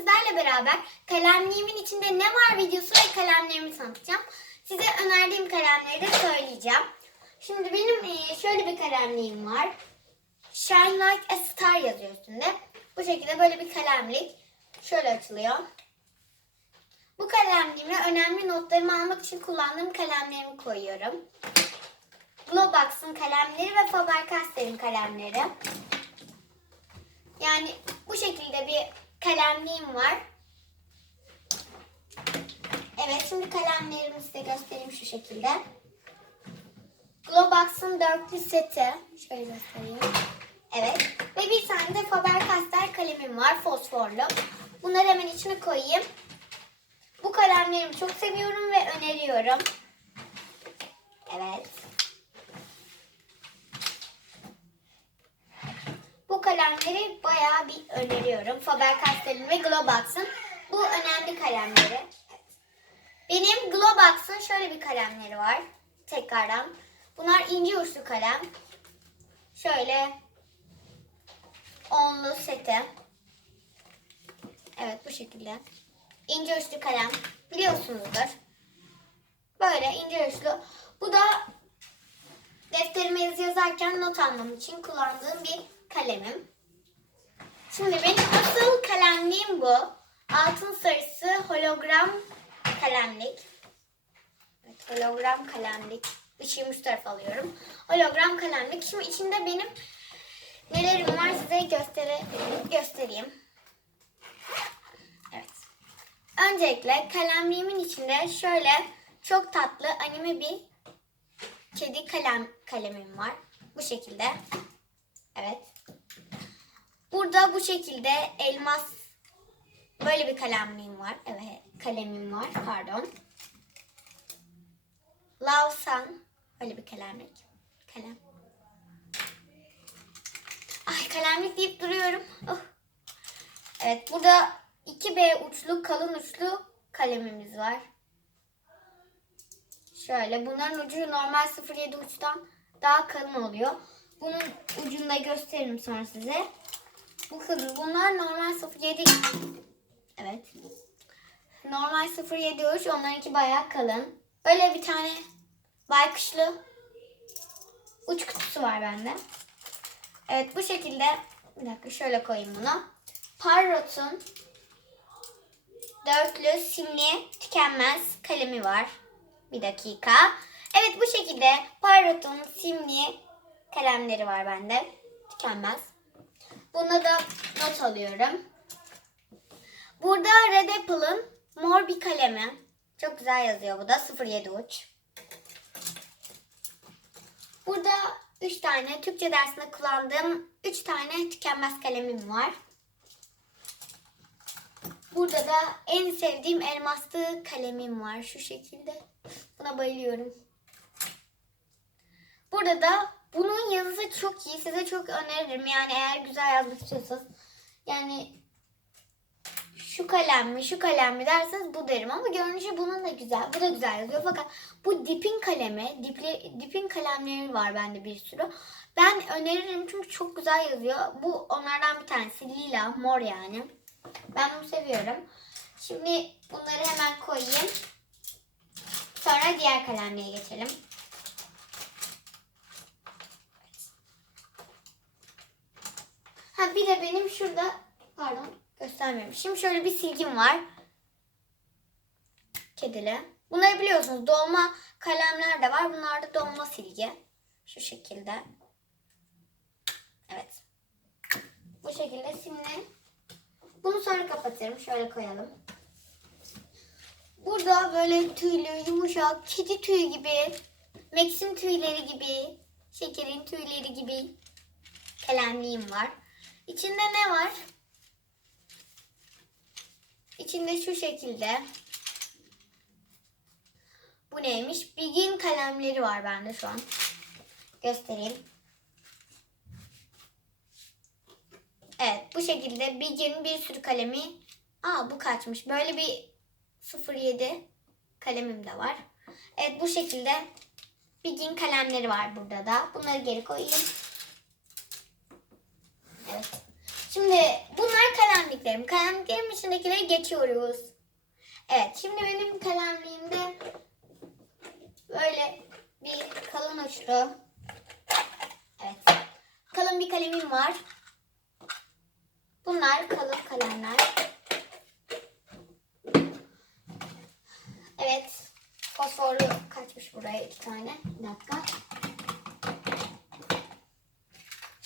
sizlerle beraber kalemliğimin içinde ne var videosu ve kalemlerimi tanıtacağım. Size önerdiğim kalemleri de söyleyeceğim. Şimdi benim e, şöyle bir kalemliğim var. Shine Like a Star yazıyor üstünde. Bu şekilde böyle bir kalemlik. Şöyle açılıyor. Bu kalemliğime önemli notlarımı almak için kullandığım kalemlerimi koyuyorum. Globox'ın kalemleri ve Faber-Castell'in kalemleri. Yani bu şekilde bir kalemliğim var. Evet şimdi kalemlerimi size göstereyim şu şekilde. Globox'ın dörtlü seti. Şöyle göstereyim. Evet. Ve bir tane de Faber-Castell kalemim var fosforlu. Bunları hemen içine koyayım. Bu kalemlerimi çok seviyorum ve öneriyorum. Evet. Bu kalemleri bayağı bir öneriyorum. Faber-Castell'in ve Globox'ın bu önemli kalemleri. Benim Globox'ın şöyle bir kalemleri var. Tekrardan. Bunlar ince uçlu kalem. Şöyle onlu seti. Evet bu şekilde. İnce uçlu kalem. Biliyorsunuzdur. Böyle ince uçlu. Bu da defterime yazı yazarken not almam için kullandığım bir kalemim. Şimdi benim asıl kalemliğim bu. Altın sarısı hologram kalemlik. Evet, hologram kalemlik. Işığı şu tarafa alıyorum. Hologram kalemlik. Şimdi içinde benim nelerim var size göstere, göstereyim. Evet. Öncelikle kalemliğimin içinde şöyle çok tatlı anime bir kedi kalem kalemim var. Bu şekilde. Evet. Burada bu şekilde elmas böyle bir kalemliğim var. Evet, kalemim var. Pardon. Lausan böyle bir kalemlik. Kalem. Ay kalemlik deyip duruyorum. Oh. Evet, burada 2B uçlu, kalın uçlu kalemimiz var. Şöyle bunların ucu normal 07 uçtan daha kalın oluyor. Bunun ucunu da gösteririm sonra size. Bu kızı bunlar normal 07 Evet. Normal 07 uç onlarınki bayağı kalın. Böyle bir tane baykuşlu uç kutusu var bende. Evet bu şekilde bir dakika şöyle koyayım bunu. Parrot'un dörtlü simli tükenmez kalemi var. Bir dakika. Evet bu şekilde Parrot'un simli kalemleri var bende. Tükenmez. Buna da not alıyorum. Burada Red Apple'ın mor bir kalemi. Çok güzel yazıyor bu da 07 uç. Burada 3 tane Türkçe dersinde kullandığım 3 tane tükenmez kalemim var. Burada da en sevdiğim elmaslı kalemim var şu şekilde. Buna bayılıyorum. Burada da bunun yazısı çok iyi. Size çok öneririm. Yani eğer güzel yazmak istiyorsanız. Yani şu kalem mi şu kalem mi derseniz bu derim. Ama görünüşü bunun da güzel. Bu da güzel yazıyor. Fakat bu dipin kalemi, dipli, dipin kalemleri var bende bir sürü. Ben öneririm çünkü çok güzel yazıyor. Bu onlardan bir tanesi. Lila, mor yani. Ben bunu seviyorum. Şimdi bunları hemen koyayım. Sonra diğer kalemliğe geçelim. Ha bir de benim şurada pardon göstermiyorum. Şimdi şöyle bir silgim var. Kedili. Bunları biliyorsunuz dolma kalemler de var. Bunlar da dolma silgi. Şu şekilde. Evet. Bu şekilde simli. Bunu sonra kapatırım. Şöyle koyalım. Burada böyle tüylü, yumuşak, kedi tüyü gibi, Max'in tüyleri gibi, şekerin tüyleri gibi kalemliğim var. İçinde ne var? İçinde şu şekilde. Bu neymiş? Begin kalemleri var bende şu an. Göstereyim. Evet bu şekilde Begin bir sürü kalemi. Aa bu kaçmış. Böyle bir 07 kalemim de var. Evet bu şekilde Begin kalemleri var burada da. Bunları geri koyayım. Şimdi bunlar kalemliklerim. Kalemliklerim içindekileri geçiyoruz. Evet şimdi benim kalemliğimde böyle bir kalın uçlu. Evet. Kalın bir kalemim var. Bunlar kalın kalemler. Evet. Fosforlu kaçmış buraya iki tane. Bir dakika.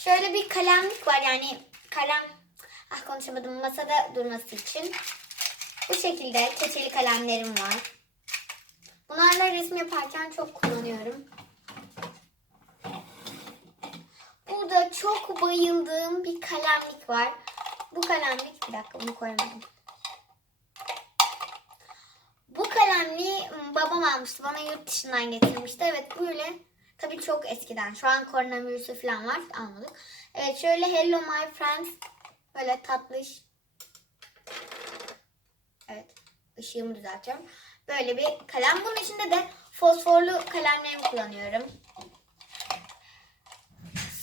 Şöyle bir kalemlik var yani kalem ah konuşamadım masada durması için. Bu şekilde keçeli kalemlerim var. Bunlarla resim yaparken çok kullanıyorum. Burada çok bayıldığım bir kalemlik var. Bu kalemlik bir dakika bunu koyamadım. Bu kalemliği babam almıştı. Bana yurt dışından getirmişti. Evet böyle tabii çok eskiden. Şu an koronavirüsü falan var. Almadık. Evet şöyle Hello My Friends. Böyle tatlış. Evet. ışığımı düzeltiyorum. Böyle bir kalem. Bunun içinde de fosforlu kalemlerimi kullanıyorum.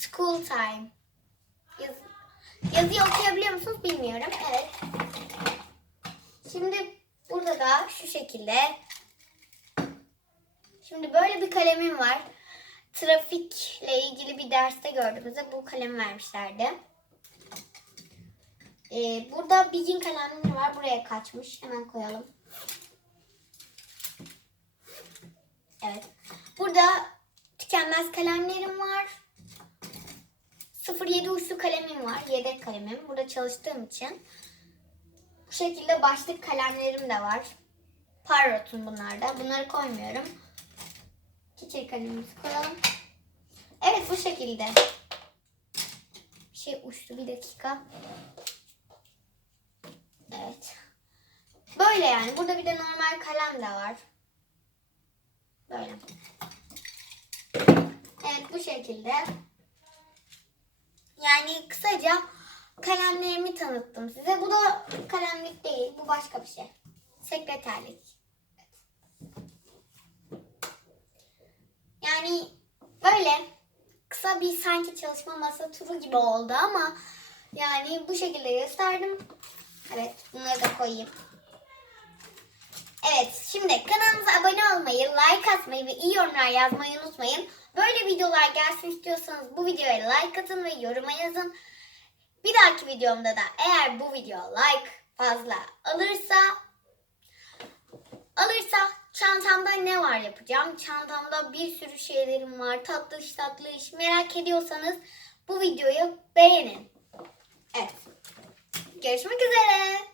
School time. Yaz, yazıyı okuyabiliyor musunuz bilmiyorum. Evet. Şimdi burada da şu şekilde. Şimdi böyle bir kalemim var. Trafikle ilgili bir derste gördüğümüzde bu kalemi vermişlerdi. Ee, burada bilgin kalemleri var. Buraya kaçmış. Hemen koyalım. Evet. Burada tükenmez kalemlerim var. 07 uçlu kalemim var. Yedek kalemim. Burada çalıştığım için. Bu şekilde başlık kalemlerim de var. Parrot'un bunlar da. Bunları koymuyorum. Çiçek kalemimizi koyalım. Evet bu şekilde. Bir şey uçtu bir dakika. Evet. Böyle yani. Burada bir de normal kalem de var. Böyle. Evet bu şekilde. Yani kısaca kalemlerimi tanıttım size. Bu da kalemlik değil. Bu başka bir şey. Sekreterlik. Yani böyle kısa bir sanki çalışma masa turu gibi oldu ama yani bu şekilde gösterdim. Evet bunları da koyayım. Evet şimdi kanalımıza abone olmayı, like atmayı ve iyi yorumlar yazmayı unutmayın. Böyle videolar gelsin istiyorsanız bu videoya like atın ve yoruma yazın. Bir dahaki videomda da eğer bu video like fazla alırsa çantamda ne var yapacağım. Çantamda bir sürü şeylerim var. Tatlış tatlış merak ediyorsanız bu videoyu beğenin. Evet. Görüşmek üzere.